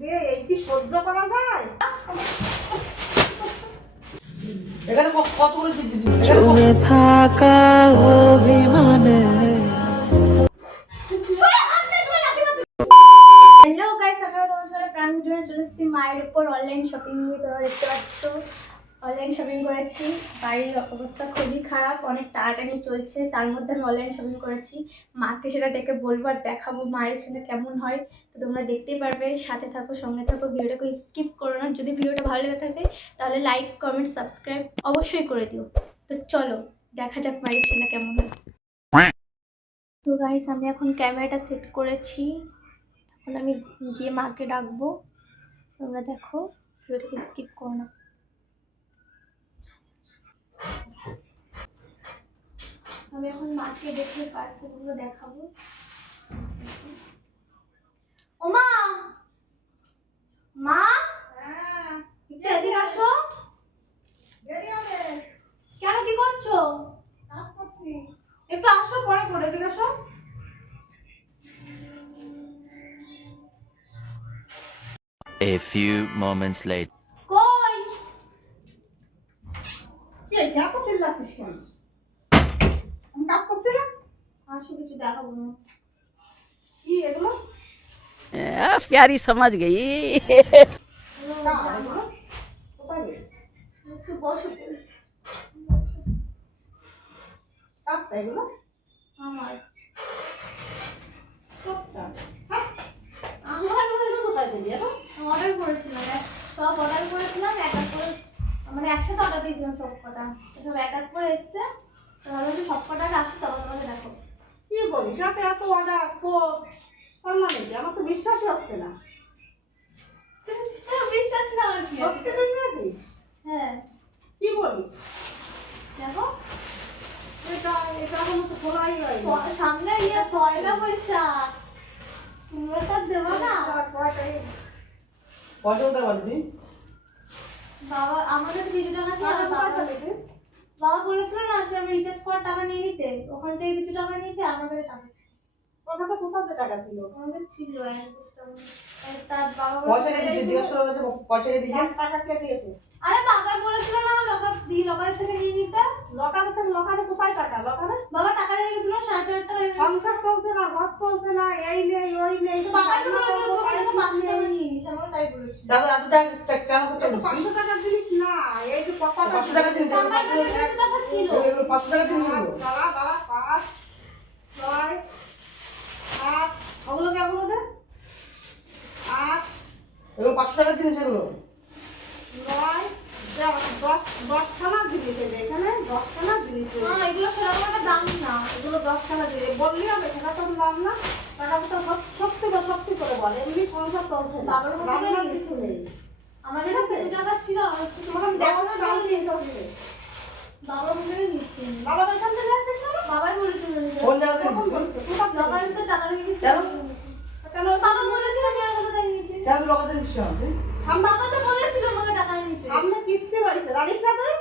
এই কি সহ্য করা যায়? এখানে কতগুলো জমে থাকা অভিমানে। হ্যালো গাইস, আপনারা তোমার সাথে প্রাণ জন্য চলে এসেছি মায়ের উপর অনলাইন শপিং নিয়ে। তোমরা দেখতে পাচ্ছ অনলাইন শপিং করেছি। বাড়ির অবস্থা খুবই খারাপ, অনেক টানাটানি চলছে, তার মধ্যে আমি অনলাইন শপিং করেছি। মাকে সেটা ডেকে বলবো আর দেখাবো মায়ের সঙ্গে কেমন হয়। তো তোমরা দেখতেই পারবে, সাথে থাকো, সঙ্গে থাকো, ভিডিওটাকে স্কিপ করো না। যদি ভিডিওটা ভালো লেগে থাকে তাহলে লাইক, কমেন্ট, সাবস্ক্রাইব অবশ্যই করে দিও। তো চলো দেখা যাক মায়ের সঙ্গে কেমন হয়। তো গাইস, আমি এখন ক্যামেরাটা সেট করেছি, এখন আমি গিয়ে মাকে ডাকবো। তোমরা দেখো, ভিডিওটাকে স্কিপ করো না। আমি এখন মাকে দেখে পার্সেলগুলো দেখাবো। ও মা, মা একটু এদিকে আসো। কেন, কি করছো? একটু আসো, পরে পরে এদিকে আসো। A few moments later. কই এত চিল্লাচ্ছিস কেন? আমি কাজ করছি না। আসো, কিছু দেখাবো না। কি এগুলো? प्यारी समझ गई। কোথায় রে? একটু বসে পড়েছে। কাটটা এগুলো? আমার সবটা। আমার কোথায় দিলি এখন? অর্ডার করেছিলাম, সব অর্ডার করেছিলাম এক এক করে, মানে একসাথে অর্ডার দিয়েছিলাম সব কটা, সব এক এক করে এসছে। তো ভাবলাম যে সব কটা আসছে, তখন তোমাকে দেখো। কি বলিস? রাতে এত অর্ডার আসবো তার মানে কি? আমার তো বিশ্বাসই হচ্ছে না। বিশ্বাস না আমার কি? সত্যি নিয়েছিস? হ্যাঁ, কি বলিস? দেখো এটা এটা এখনো তো খোলাই হয়নি। সামনে ইয়ে পয়লা বৈশাখ, তোমরা তো আর দেবো না। কত কথা বলবি? বাবা আমাদের তো কিছু টাকা ছিল, বাবা বলেছিল না সে আমি রিচার্জ করার টাকা নিয়ে নিতে, ওখান থেকে কিছু টাকা নিয়েছে, আমার কাছে টাকা ছিল। তোর কাছে কোথাতে টাকা ছিল? আমাদের ছিল 1,000 টাকা। তার বাবা পয়সা দিয়ে জিজ্ঞেস করে গেছে, পয়সা দিয়ে দিয়েছে। টাকা কে দিয়েছে? আরে বাবা বলেছিল না লকারের থেকে নিয়ে নিতে। লকারে কোথায় টাকা? লকারে বাবা টাকা রেখে গেছিল 4,500 টাকা রেখে। সংসার চলছে না, ঘর চলছে না, এই নেই ওই নেই। তো বাবা তো বলেছিল দোকান থেকে 500 টাকা নিয়ে নিস, আমাকে তাই বলেছিল। দাদা এত টাকা কেন করতে? 500 টাকার জিনিস না, এই যে 500 টাকা জিনিস। আমার কাছে 500 টাকা ছিল। 500 টাকা জিনিস হলো। দাঁড়া 5 6 8 ওগুলো কে ওগুলো দে 8 এগুলো 500 টাকার জিনিস এগুলো 9 10 খানা জিনিস এখানে 10 খানা জিনিস। না এগুলো সেরকম একটা দাম না। এগুলো 10 টাকা দিয়ে বললি হবে? সেটা তো দাম না। টাকা তো সত্যি করে বল, এমনি সংসার চলছে না। বাবার মধ্যে রান্নার কিছু নেই। আমার কাছে কিছু টাকা ছিল, আমার একটু তোমাকে দেখানো দাম দিয়ে চলছে। বাবার মধ্যে নিচ্ছি। বাবা ওইখান থেকে আসছিস না? বাবাই বলেছিল কোন জায়গা থেকে নিচ্ছিস? লকারে তো টাকা রেখে গেছি। কেন বাবা বলেছিল আমি আর কোথায় নিয়েছি। কেন লগাতে দিচ্ছিস তুই? বাবা তো বলেছিল আমাকে টাকা নিতে। সামনে কিস্তি রয়েছে, জানিস না তুই?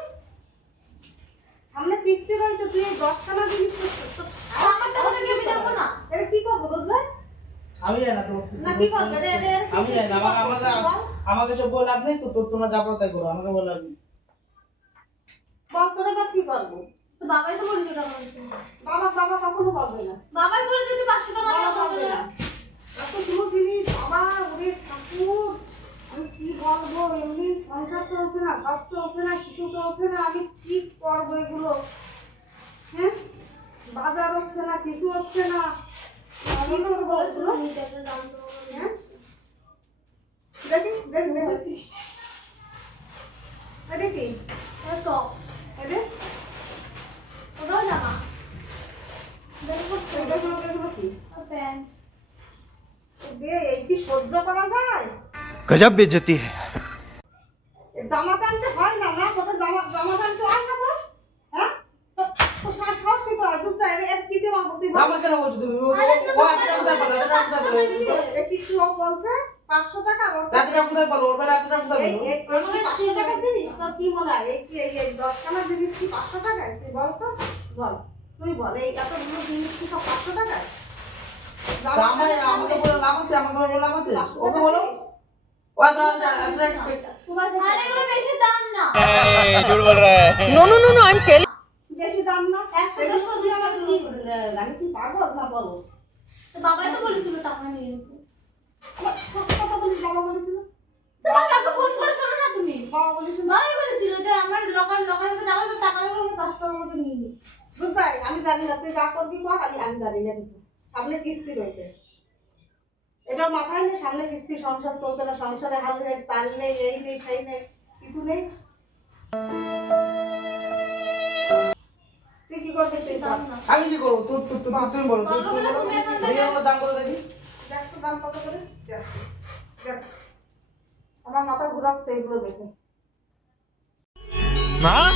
সামনে কিস্তি রয়েছে, তুই 10 খানা জিনিস করছিস। আমার টাকাটা কি আমি নেবো না? এটা কি করবো দুধ? আমি জানি না তো। না কি করবে রে রে? আমি জানি না, আমাকে সব বলে লাভ নেই তো, তোমরা যা পারো তাই করো, আমাকে বলে লাভ নেই। বল তোরা বা কি করবো? তো বাবাই তো বলেছিল টাকা নিতে। বাবা কখনো বলবে না। বাবাই বলেছিল তুই 500 টাকা বাবা টাকা বলবে না। এতগুলো জিনিস বাবা, ওরে ঠাকুর, আমি কি বলবো? এমনি সংসার চলছে না, ঘর চলছে না, কিছু চলছে না, আমি কি করবো এগুলো? হ্যাঁ, বাজার হচ্ছে না, কিছু হচ্ছে না, আমি তো বলেছিল। নিতে একটা দাম তো। হ্যাঁ, দেখি দেখি দেখি এটা টপ, এবে ওটাও জামা, দেখো এগুলো কি প্যান্ট। দিয়ে এই কি সহ্য করা যায়? गजब बेइज्जती है। জামা প্যান্ট হয় না না? তোর জামা প্যান্ট হয় না তো? হ্যাঁ, তো সাহস কি করে? দুধ চাই এর কি দেব আপত্তি? আমার কেন বলছো তুমি? ও এত টাকা কোথায় পালো? এত টাকা কোথায় পালো? এ কিছু ও বলছে 500 টাকা আর এত টাকা কোথায় পালো? ওর বেলা এত টাকা কোথায় এই পালো? 500 টাকা জিনিস তোর কি মনে হয়? এই কি এই 10 খানা জিনিস কি 500 টাকায়? তুই বল তো, বল তুই বল, এই এতগুলো জিনিস কি সব 500 টাকায়? আমাকে বলে লাভ আছে? আমাকে বলে লাভ আছে? ওকে বলো। ও দাদা তোমার আরে এগুলো বেশি দাম না। No no no no I am telling বেশি দাম না 100 টাকা আমি কি পাগল না বলো তো বাবাই তো বলেছিল টাকা নিয়ে নিতে। কথা বলি বাবা বলেছিল তো বাবাকে ফোন করে শোনো না তুমি। বাবা বলেছিল বাবাই বলেছিল যে আমার লকার কাছে টাকা তো টাকা লাগলে আমি 5 টাকার মতো নিয়ে নিই। বুঝাই আমি জানি না তুই যা করবি কর আমি জানি না কিছু সামনে কিস্তি রয়েছে এটা মাথায় নেই সামনে কিস্তি সংসার চলছে না সংসারে হাল নেই তাল নেই এই নেই সেই নেই কিছু নেই তুই কি করবে সেই দাম না আমি কি করবো তুমি বলো এগুলো দাম কত দেখি দেখ তো দাম কত করে দেখ দেখ আমার মাথা ঘুরাচ্ছে এগুলো দেখে माँ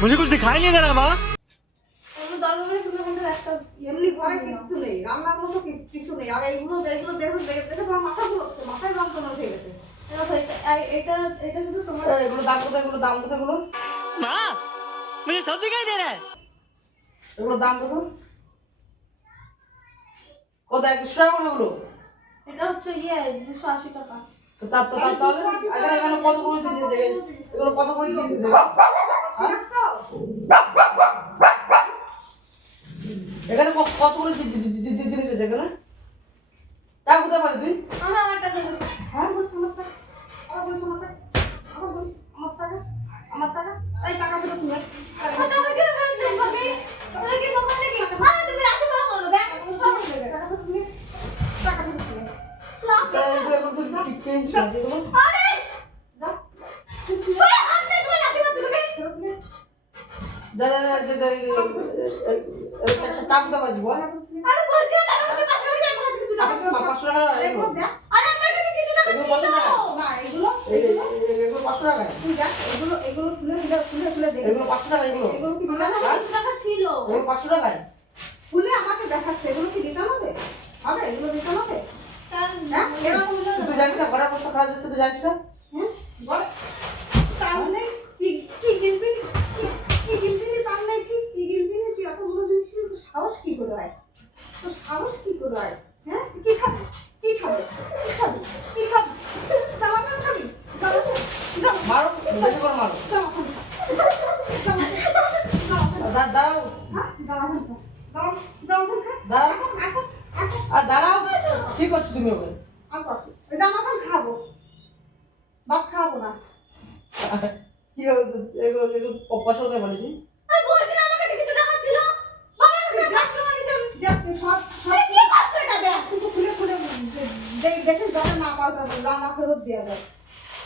मुझे कुछ दिखाई नहीं दे रहा माँ এগুলো দরকার হলে তুমি ওখান থেকে একটা এমনি ঘরে কিছু নেই রান্নার মতো কিছু নেই আর এইগুলো যেগুলো দেখো দেখে তোমার মাথা ঘুরছে মাথায় যন্ত্রণা উঠে গেছে দেখো এটা এটা শুধু তোমার এগুলো দাম কত এগুলো দাম কত এগুলো माँ मुझे सब दिखाई दे रहा है এগুলো দাম কত কত 100 টাকা করে এগুলো এটা হচ্ছে 280 টাকা। তো তাহলে এখানে কত করে দিয়েছে এগুলো কত করে দিয়েছে এখানে কত করে জিনিস আছে এখানে টাকা কোথায় পালি তুই আমার টাকা হ্যাঁ বলছি আমার টাকা আমার বলছি আমার টাকা আমার বলছি আমার টাকা এই টাকা ফেরত নিয়ে টাকা কি ফেরত দেব ভাবি? তোমরা কি দোকানে কি আরে তুমি রাখো করো ব্যাংক টাকা ফেরত নিয়ে টাকা ফেরত নিয়ে এগুলো তুই ঠিক কিনছিস এগুলো আরে যা সরে হাত দিয়ে তুমি রাখি মাত্র তুমি। ফেরত নিয়ে যা টাকা কোথায় পাবি বল আরে বলছি না টাকা কাছে পাশে যাই কাছে কিছু টাকা ছিল। 500 টাকা এগুলো দেখ আরে আমার কাছে কিছু টাকা এগুলো ছিল। 500 টাকা? না এগুলো এগুলো 500 টাকা তুই দেখ এগুলো খুলে দেখ এগুলো 500 টাকা এগুলো এগুলো কি আমার রিটার্ন কাছে কিছু টাকা ছিল। এগুলো 500 টাকায় খুলে আমাকে দেখাচ্ছে এগুলো কি রিটার্ন হবে হবে এগুলো রিটার্ন হবে কারণ হ্যাঁ এরকম হলো তুই জানিস না ঘরের অবস্থা খারাপ হচ্ছে তুই জানিস না হ্যাঁ বলে তাহলে কি কিনবি কি কিনবি তার নেই ঠিক কি কিনবি তুই এতগুলো জিনিস তোর সাহস কি করে হয় তোর সাহস কি করে হয় হ্যাঁ কি খাবি কি খাবি কি খাবি কি খাবি জামা খাবি জামা মারো বেশি করে মারো জামা খাবি দাঁড়াও হ্যাঁ জামা খাবি জামা খা দাঁড়াও এখন আর দাঁড়াও কি করছো তুমি ওকে জামা খাবো ভাত খাবো না কি হবে এগুলো পয়সা কোথায় পালি তুই আরে বলছি না আমার কাছে কিছু টাকা ছিল। বাবার কাছে 5 টাকা নিতে হবে। দেখ সব আরে কি করছো এটা দেখ। কিছু খুলে দেখে যাতে না পাল্টাবো না ফেরত দেওয়া যায়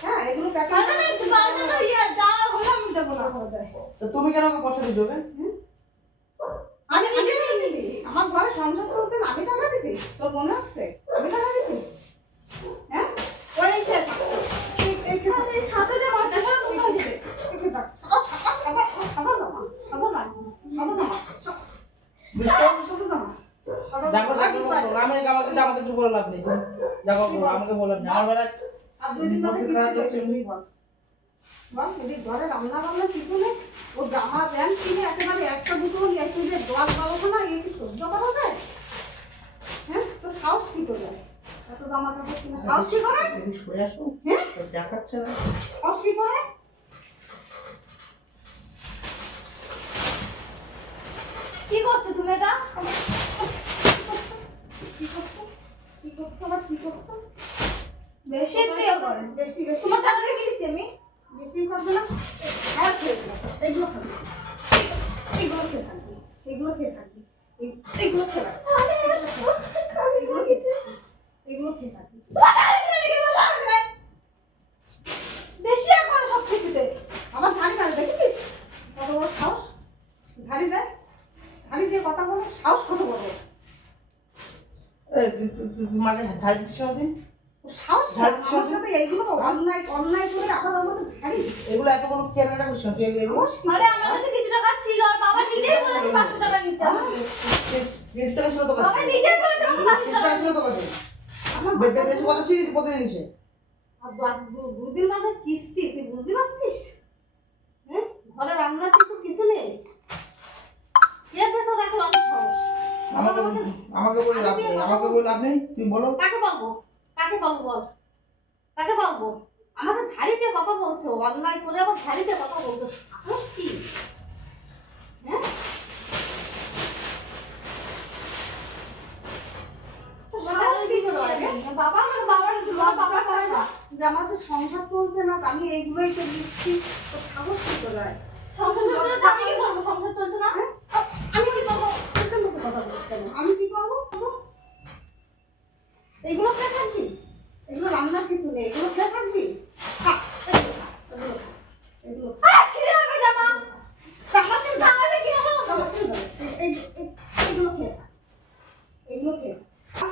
হ্যাঁ এগুলো প্যাকেট কারণ আমি বাজারে ইয়ে যা হলো আমি দেবো না। তো তুমি কেন ওকে পয়সা দিচ্ছ ওকে আমি নিজে দিয়েছি আমার ঘরে সংসার চলছে না আমি টাকা দিছি তোর মনে আসছে আমি টাকা দিছি হ্যাঁ ওই এই সাথে যে আমার টাকা কোথায় দিবে দেখো আমাকে আমাকে কিছু বলে লাভ নেই দেখো আমাকে বলে না আমার বেলা আর দুই দিন বাদে খারাপ যাচ্ছে বল বল যদি ঘরে রান্না বান্না কিছু নেই ও জামা প্যান্ট কিনে একেবারে একটা দুটো নিয়ে তুই যে দোয়াল পাবো না এই কি সহ্য করা যায় হ্যাঁ তোর সাহস কি করে এত জামা কাপড় কিনে সাহস কি করে সরে আসো হ্যাঁ দেখাচ্ছে না সাহস কি করে কি করছো তুমি এটা? কি করছো আবার কি করছো বেশি প্রিয় করে। বেশি বেশি তোমার টাকা দিয়ে কিনেছি আমি। বেশি করবে না হ্যাঁ এগুলো খাবি এগুলো খেয়ে থাকবি এগুলো খেয়ে থাকবি এগুলো খেয়ে থাকবি এগুলো খেয়ে থাকবি এগুলো খেয়ে থাকবি বেশি আর করে সব কিছুতে। আমার ঝাড়ি মারে দেখেছিস কত বড় সাহস ঝাড়ি দেয় ঝাড়ি দিয়ে কথা বলে সাহস কত বড় মানে ঝাড়ি দিচ্ছ আমি সাহস ঝাড়ি আমার সাথে এইগুলো অন্যায় করে আবার আমাদের ঝাড়ি এগুলো এত কোনো কেনাকাটা করছো তুই এগুলো আরে আমার কাছে কিছু টাকা ছিল আর বাবা নিজেই বলেছে 500 টাকা নিতে হবে। কিছু টাকা ছিল তো বাবা কাছে নিজেই বলেছে আমাকে 500 কিছু টাকা টাকা ছিল তো কাছে বেশি কথা ছিল প্রতিদিন নিছে দুদিন বাদে কিস্তি তুই বুঝতে পারছিস হ্যাঁ ঘরে রান্নার কিছু নেই কে দেশে রাখলো আমি সাহস আমাকে বলে লাভ নেই আমাকে বলে লাভ নেই তুই বলো কাকে বলবো বল তাকে বলবো আমাকে ঝাড়িতে কথা বলছো, অন্যায় করে আবার ঝাড়িতে কথা বলছো, সাহস কি? হ্যাঁ, সাহস কি করে হয় রে? বাবা আমাকে বাবার বাবা করে না যে আমাদের সংসার চলছে না, আমি এইগুলোই তো দিচ্ছি, তো সাহস কি করে হয়? সংসার চলছে না তো আমি কি করবো? সংসার চলছে না আমি কি করবো? এরকম মতো কথা বলিস কেন? আমি কি করবো? এগুলো খেয়ে থাকবি? এগুলো রান্নার কিছু নেই, এগুলো খেয়ে থাকবি? খা, এগুলো খা, এগুলো খা, এগুলো খা। ছিঁড়ে যাবে জামা। জামা ছিঁড়বে? জামা ছিঁড়বে? এগুলো খেয়ে খা, এগুলো খেয়ে খা।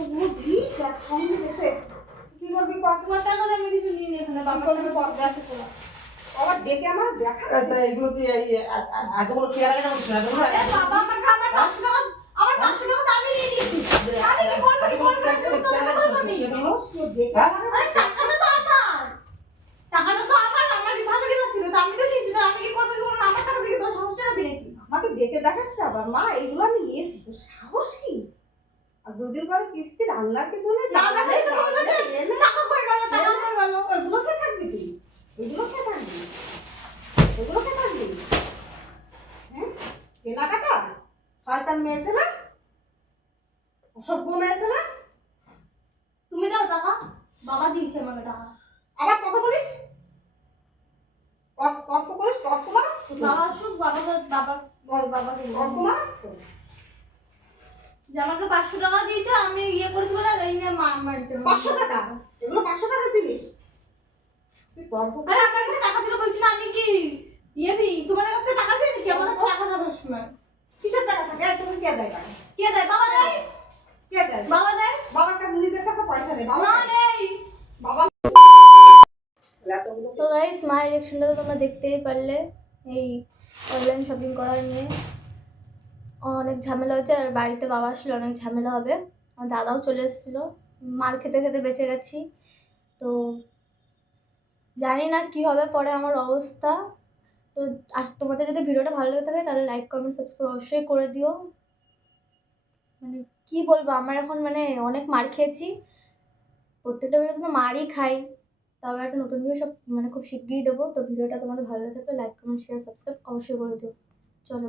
ওগুলো দিস আর সঙ্গে রেখে কি করবি? তোমার টাকা দিয়ে আমি কিছু নিয়ে এখানে বাবা করবি পর্দা আছে তোরা। আবার ডেকে আমার দেখা তা এগুলো কি এতগুলো চেয়ার আগে বলছিস না এতগুলো বাবা আমাকে আমার 500 টাকা আমার 500 টাকা দাবি নিয়ে নিয়েছি। আমি কি করবো? কি করবো? আমি ডেকে আমার আরে টাকাটা তো আমার। টাকাটা তো আমার আমার বিভাগে ছিল তো আমি তো নিয়েছি তো আমি কি করবো? কি করবো না? আমার টাকা দিয়ে তোর সমস্যা হবে নাকি? আমাকে ডেকে দেখাচ্ছে আবার, মা এগুলো আমি নিয়েছি, তোর সাহস কি? আর দুদিন পরে কিস্তি রান্নার কিছু নেই, টাকা দিয়ে তো বললো যে টাকা কই গেল? টাকা কই গেল? ওইগুলো খেয়ে থাকবি তুই, ওইগুলো খেয়ে থাকবি, ওইগুলো খেয়ে থাকবি। হ্যাঁ, কেনাকাটা শয়তান মেয়েছে না, অসভ্য মেয়েছে না। তুমি দাও টাকা। বাবা দিয়েছে আমাকে টাকা। আবার কথা বলিস, তর্ক করিস, তর্ক মারাচ্ছ তো। বাবা শুন বাবা তো বাবা বল বাবা তর্ক মারাচ্ছ। যে আমাকে 500 টাকা দিয়েছে আমি ইয়ে করেছি বলে এই নিয়ে মারছে 500 টাকা, এগুলো 500 টাকা দিলিস তুই? তর্ক আরে আমার কাছে টাকা ছিল বলছি না আমি কি তোমাদের কাছে টাকা ছিল নাকি আমার কাছে টাকা দেওয়ার সময় কিসের টাকা থাকে? এই তুমি কে দেয় টাকা? কে দেয় বাবা দেয় কে দেয়? বাবা দেয় বাবার কাছে, নিজের কাছে পয়সা নেই, বাবা না নেই বাবা এতগুলো তো গাইস মায়ের রিঅ্যাকশনটা তো তোমরা দেখতেই পারলে এই অনলাইন শপিং করার নিয়ে অনেক ঝামেলা হচ্ছে আর বাড়িতে বাবা আসলে অনেক ঝামেলা হবে আর দাদাও চলে এসেছিলো মার খেতে খেতে বেঁচে গেছি তো জানি না কি হবে পরে আমার অবস্থা তো তোমাদের যদি ভিডিওটা ভালো লেগে থাকে তাহলে লাইক কমেন্ট সাবস্ক্রাইব অবশ্যই করে দিও মানে কি বলবো আমার এখন মানে অনেক মার খেয়েছি প্রত্যেকটা ভিডিওতে তো মারই খাই তবে একটা নতুন ভিডিও সব মানে খুব শিগগিরই দেবো তো ভিডিওটা তোমাদের ভালো লেগে থাকলে লাইক কমেন্ট শেয়ার সাবস্ক্রাইব অবশ্যই করে দিও চলো